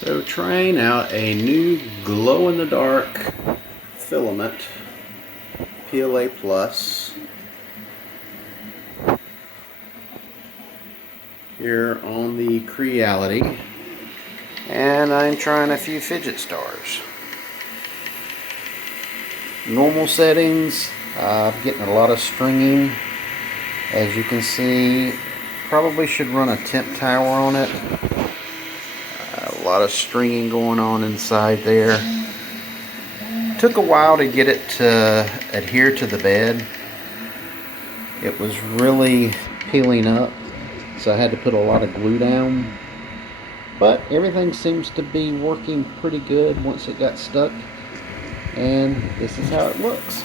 So trying out a new glow-in-the-dark filament PLA Plus here on the Creality, and I'm trying a few fidget stars. Normal settings, getting a lot of stringing. As you can see, probably should run a temp tower on it. A lot of stringing going on inside there. Took a while to get it to adhere to the bed. It was really peeling up, so I had to put a lot of glue down. But everything seems to be working pretty good once it got stuck. And this is how it looks.